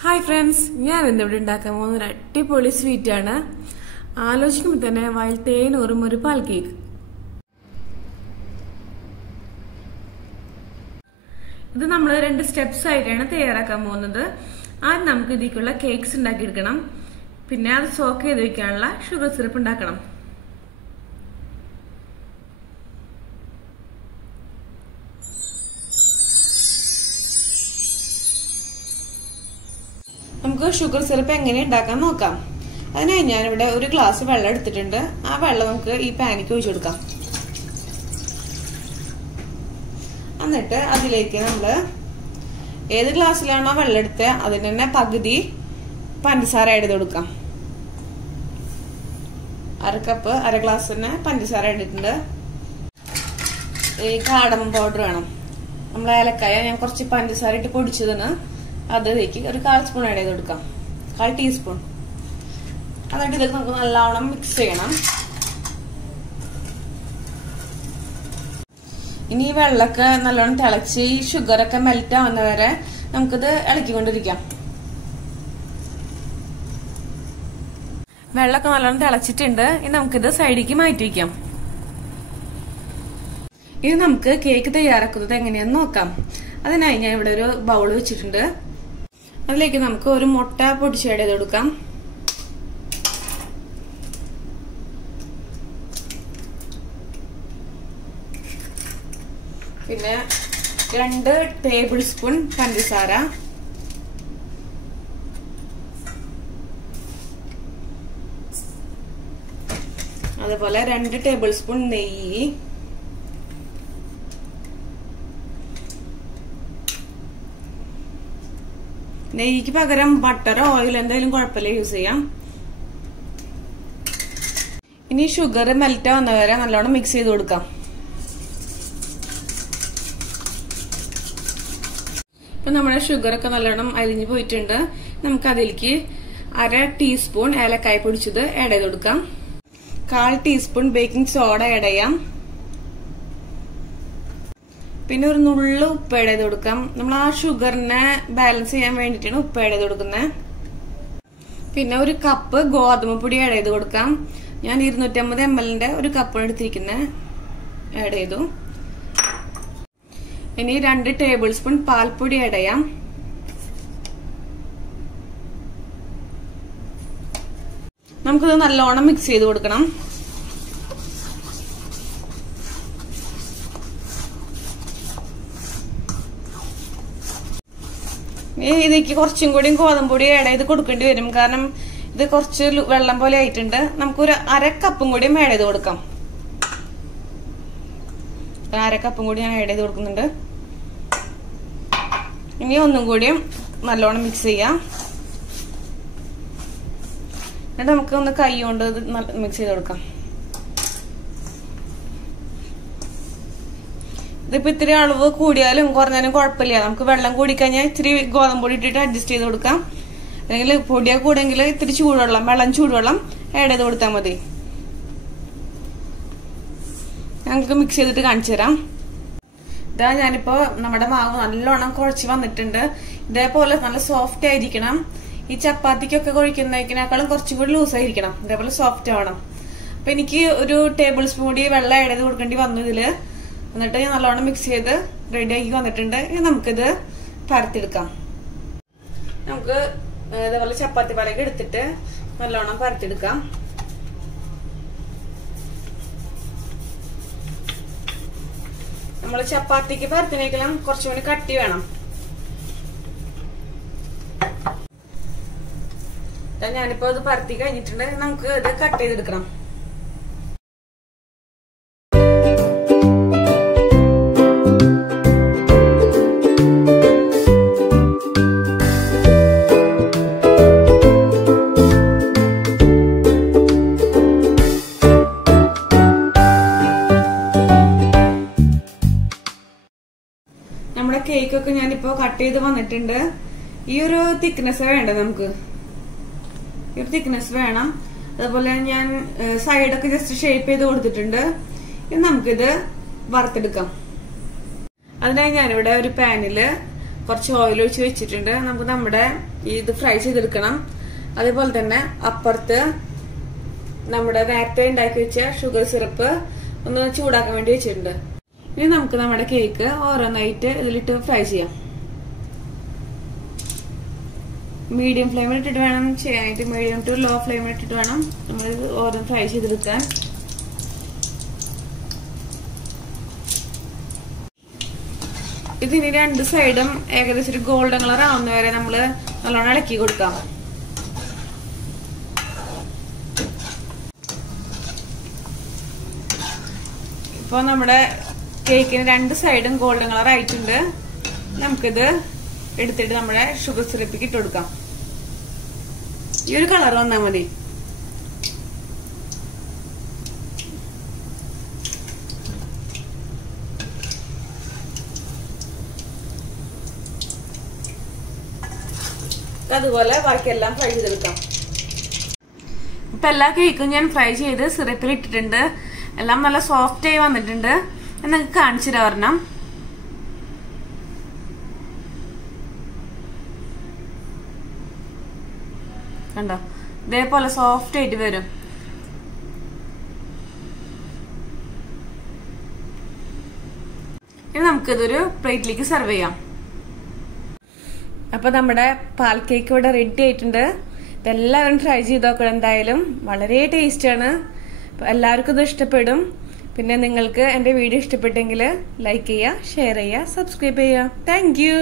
Hi friends, ഞാൻ ഇന്നിവിടെ ഉണ്ടാക്കാൻ പോകുന്ന ഒരു അടിപൊളി സ്വീറ്റാണ്. ആലോചിക്കുമ്പോൾ തന്നെ വായിൽ തേനൂറും ഒരു പാൽ കേക്ക്. ഇത് നമ്മൾ 2 സ്റ്റെപ്സ് ആയിട്ടാണ് തയ്യാറാക്കാൻ പോകുന്നത്. ആദ്യം നമുക്ക് ഇതിലേക്കുള്ള കേക്ക്സ് ഉണ്ടാക്കിയെടുക്കണം. പിന്നെ അത് സോക്ക് ചെയ്ത് വെക്കാനുള്ള ഷുഗർ സിറപ്പ് ഉണ്ടാക്കണം. നമുക്ക് ഷുഗർ സിറപ്പ് എങ്ങനെ ഉണ്ടാക്കാൻ നോക്കാം. അതിനായി ഞാനിവിടെ ഒരു ഗ്ലാസ് വെള്ളം എടുത്തിട്ടുണ്ട്. ആ വെള്ളം നമുക്ക് ഈ പാനിക്ക് ഒഴിച്ചു കൊടുക്കാം. എന്നിട്ട് അതിലേക്ക് നമ്മള് ഏത് ഗ്ലാസ്സിലാണോ വെള്ളം എടുത്ത് അതിന് തന്നെ പകുതി പഞ്ചസാര ആഡ് ചെയ്ത് കൊടുക്കാം. അര ഗ്ലാസ്സിന് പഞ്ചസാര ഇട്ടിട്ടുണ്ട്. ഈ കാർഡമം പൗഡർ വേണം. നമ്മളെ ഏലക്കായ ഞാൻ കുറച്ച് പഞ്ചസാര ഇട്ട് പൊടിച്ചതിന് അതിലേക്ക് ഒരു 1/4 സ്പൂൺ ആഡ് ചെയ്ത് കൊടുക്കാം. 1/4 ടീസ്പൂൺ. എന്നിട്ട് ഇതൊക്കെ നമുക്ക് നല്ലവണ്ണം മിക്സ് ചെയ്യണം. ഇനി ഈ വെള്ളമൊക്കെ നല്ലോണം തിളച്ച് ഈ ഷുഗറൊക്കെ മെൽറ്റ് ആവുന്ന വരെ നമുക്കിത് ഇളക്കിക്കൊണ്ടിരിക്കാം. വെള്ളമൊക്കെ നല്ലോണം തിളച്ചിട്ടുണ്ട്. ഇനി നമുക്കിത് സൈഡിലേക്ക് മാറ്റി വയ്ക്കാം. ഇനി നമുക്ക് കേക്ക് തയ്യാറാക്കുന്നത് എങ്ങനെയാന്ന് നോക്കാം. അതിനായി ഞാൻ ഇവിടെ ഒരു ബൗൾ വെച്ചിട്ടുണ്ട്. അതിലേക്ക് നമുക്ക് ഒരു മുട്ട പൊടിച്ച് ആഡ് ചെയ്ത് കൊടുക്കാം. പിന്നെ 2 ടേബിൾ സ്പൂൺ പഞ്ചസാര, അതുപോലെ 2 ടേബിൾ സ്പൂൺ നെയ്യ്, നെയ്യ്ക്ക് പകരം ബട്ടറോ ഓയിൽ എന്തായാലും കുഴപ്പമില്ല, യൂസ് ചെയ്യാം. ഇനി ഷുഗർ മെൽറ്റ് ആവുന്ന വരെ നല്ലോണം മിക്സ് ചെയ്ത് കൊടുക്കാം. ഇപ്പൊ നമ്മുടെ ഷുഗറൊക്കെ നല്ലോണം അലിഞ്ഞു പോയിട്ടുണ്ട്. നമുക്ക് അതിലേക്ക് 1/2 ടീസ്പൂൺ ഏലക്കായ പൊടിച്ചത് ആഡ് ചെയ്ത് കൊടുക്കാം. 1/4 ടീസ്പൂൺ ബേക്കിംഗ് സോഡ ആഡ് ചെയ്യാം. പിന്നെ ഒരു നുള്ളു ഉപ്പ് ആഡ് ചെയ്ത് കൊടുക്കാം. നമ്മൾ ആ ഷുഗറിനെ ബാലൻസ് ചെയ്യാൻ വേണ്ടിയിട്ടാണ് ഉപ്പ് ആഡ് ചെയ്ത് കൊടുക്കുന്നത്. പിന്നെ ഒരു കപ്പ് ഗോതമ്പ് പൊടി ആഡ് ചെയ്ത് കൊടുക്കാം. ഞാൻ 250 ml ഒരു കപ്പ് എടുത്തിരിക്കുന്നത് ആഡ് ചെയ്തു. ഇനി 2 ടേബിൾ സ്പൂൺ പാൽപ്പൊടി ആഡ് ചെയ്യാം. നമുക്കിത് നല്ലോണം മിക്സ് ചെയ്ത് കൊടുക്കണം. ഇതിലേക്ക് കുറച്ചും കൂടി ഗോതമ്പൊടി ആഡ് ചെയ്ത് കൊടുക്കേണ്ടി വരും. കാരണം ഇത് കുറച്ച് വെള്ളം പോലെ ആയിട്ടുണ്ട്. നമുക്കൊരു 1/2 കപ്പും കൂടി ആഡ് ചെയ്ത് കൊടുക്കാം. 1/2 കപ്പും കൂടി ഞാൻ ആഡ് ചെയ്ത് കൊടുക്കുന്നുണ്ട്. ഇനി ഒന്നും കൂടി നല്ലോണം മിക്സ് ചെയ്യാം. എന്നിട്ട് നമുക്ക് ഒന്ന് കൈ കൊണ്ട് മിക്സ് ചെയ്ത് കൊടുക്കാം. ഇതിപ്പോ ഇത്തിരി അളവ് കൂടിയാലും കുറഞ്ഞാലും കുഴപ്പമില്ല. നമുക്ക് വെള്ളം കൂടിക്കഴിഞ്ഞാൽ ഇത്തിരി ഗോതമ്പൊടി ഇട്ടിട്ട് അഡ്ജസ്റ്റ് ചെയ്ത് കൊടുക്കാം. അല്ലെങ്കിൽ പൊടിയാ കൂടെങ്കിൽ ഇത്തിരി വെള്ളം ചൂടുവെള്ളം ആഡ് ചെയ്ത് കൊടുത്താൽ മതി. ഞങ്ങൾക്ക് മിക്സ് ചെയ്തിട്ട് കാണിച്ചു തരാം. ഇതാ ഞാനിപ്പോ നമ്മുടെ മാവ് നല്ലോണം കുഴച്ച് വന്നിട്ടുണ്ട്. ഇതേപോലെ നല്ല സോഫ്റ്റ് ആയിരിക്കണം. ഈ ചപ്പാത്തിക്കൊക്കെ കുഴിക്കുന്നതിനേക്കാളും കുറച്ചും കൂടി ലൂസ് ആയിരിക്കണം. ഇതേപോലെ സോഫ്റ്റ് ആവണം. അപ്പൊ എനിക്ക് ഒരു ടേബിൾ സ്പൂൺ കൂടി വെള്ളം ആഡ് ചെയ്ത് കൊടുക്കേണ്ടി വന്നു ഇതില്. എന്നിട്ട് ഞാൻ നല്ലോണം മിക്സ് ചെയ്ത് റെഡി ആക്കി വന്നിട്ടുണ്ട്. ഇനി നമുക്കിത് പരത്തിയെടുക്കാം. നമുക്ക് ഇതേപോലെ ചപ്പാത്തി പലക എടുത്തിട്ട് നല്ലോണം പരത്തിയെടുക്കാം. നമ്മൾ ചപ്പാത്തിക്ക് പരത്തിനേക്കാളും കുറച്ചുകൂടി കട്ടി വേണം. ഞാനിപ്പോ ഇത് പരത്തി കഴിഞ്ഞിട്ടുണ്ട്. നമുക്ക് ഇത് കട്ട് ചെയ്തെടുക്കണം. നമ്മുടെ കേക്കൊക്കെ ഞാനിപ്പോ കട്ട് ചെയ്ത് വന്നിട്ടുണ്ട്. ഈ ഒരു തിക്നെസ് വേണ്ടത് നമുക്ക്. ഈ ഒരു തിക്നെസ് വേണം. അതുപോലെ ഞാൻ സൈഡൊക്കെ ജസ്റ്റ് ഷേപ്പ് ചെയ്ത് കൊടുത്തിട്ടുണ്ട്. ഇനി നമുക്കിത് വറുത്തെടുക്കാം. അതിനായി ഞാനിവിടെ ഒരു പാനില് കുറച്ച് ഓയിൽ ഒഴിച്ച് വെച്ചിട്ടുണ്ട്. നമുക്ക് നമ്മുടെ ഇത് ഫ്രൈ ചെയ്തെടുക്കണം. അതേപോലെ തന്നെ അപ്പുറത്ത് നമ്മുടെ നേരത്തെ ഉണ്ടാക്കി വെച്ച ഷുഗർ സിറപ്പ് ഒന്ന് ചൂടാക്കാൻ വേണ്ടി വെച്ചിട്ടുണ്ട്. ഇനി നമുക്ക് നമ്മുടെ കേക്ക് ഓരോന്നായിട്ട് ഇതിലിട്ട് ഫ്രൈ ചെയ്യാം. മീഡിയം ഫ്ലെയിമിൽ ഇട്ടിട്ട് വേണം ചെയ്യാനായിട്ട്. മീഡിയം ടു ലോ ഫ്ലെയിമിൽ ഇട്ടിട്ട് വേണം നമ്മൾ ഓരോന്ന് ഫ്രൈ ചെയ്തെടുക്കാൻ. ഇതിന് രണ്ട് സൈഡും ഏകദേശം ഒരു ഗോൾഡൻ കളർ ആവുന്ന വരെ നമ്മള് നല്ലോണം ഇളക്കി കൊടുക്കാം. ഇപ്പൊ നമ്മുടെ കേക്കിന് രണ്ട് സൈഡും ഗോൾഡൻ കളർ ആയിട്ടുണ്ട്. നമുക്കിത് എടുത്തിട്ട് നമ്മുടെ ഷുഗർ സിറപ്പിക്ക് ഇട്ട് കൊടുക്കാം. ഈ ഒരു കളർ വന്നാൽ മതി. അതുപോലെ ബാക്കിയെല്ലാം ഫ്രൈ ചെയ്തെടുക്കാം. ഇപ്പൊ എല്ലാ കേക്കും ഞാൻ ഫ്രൈ ചെയ്ത് സിറപ്പിൽ ഇട്ടിട്ടുണ്ട്. എല്ലാം നല്ല സോഫ്റ്റ് ആയി വന്നിട്ടുണ്ട്. നിങ്ങൾക്ക് കാണിച്ചു തരണം. കണ്ടോ, ഇതേപോലെ സോഫ്റ്റ് ആയിട്ട് വരും. ഇനി നമുക്കിതൊരു പ്ലേറ്റിലേക്ക് സെർവ് ചെയ്യാം. അപ്പൊ നമ്മുടെ പാൽ കേക്ക് ഇവിടെ റെഡി ആയിട്ടുണ്ട്. ഇതെല്ലാവരും ട്രൈ ചെയ്ത് നോക്കണം. എന്തായാലും വളരെ ടേസ്റ്റ് ആണ്. എല്ലാവർക്കും ഇത് ഇഷ്ടപ്പെടും. പിന്നെ നിങ്ങൾക്ക് എന്റെ വീഡിയോ ഇഷ്ടപ്പെട്ടെങ്കിൽ ലൈക്ക് ചെയ്യുക, ഷെയർ ചെയ്യുക, സബ്സ്ക്രൈബ് ചെയ്യുക. Thank you.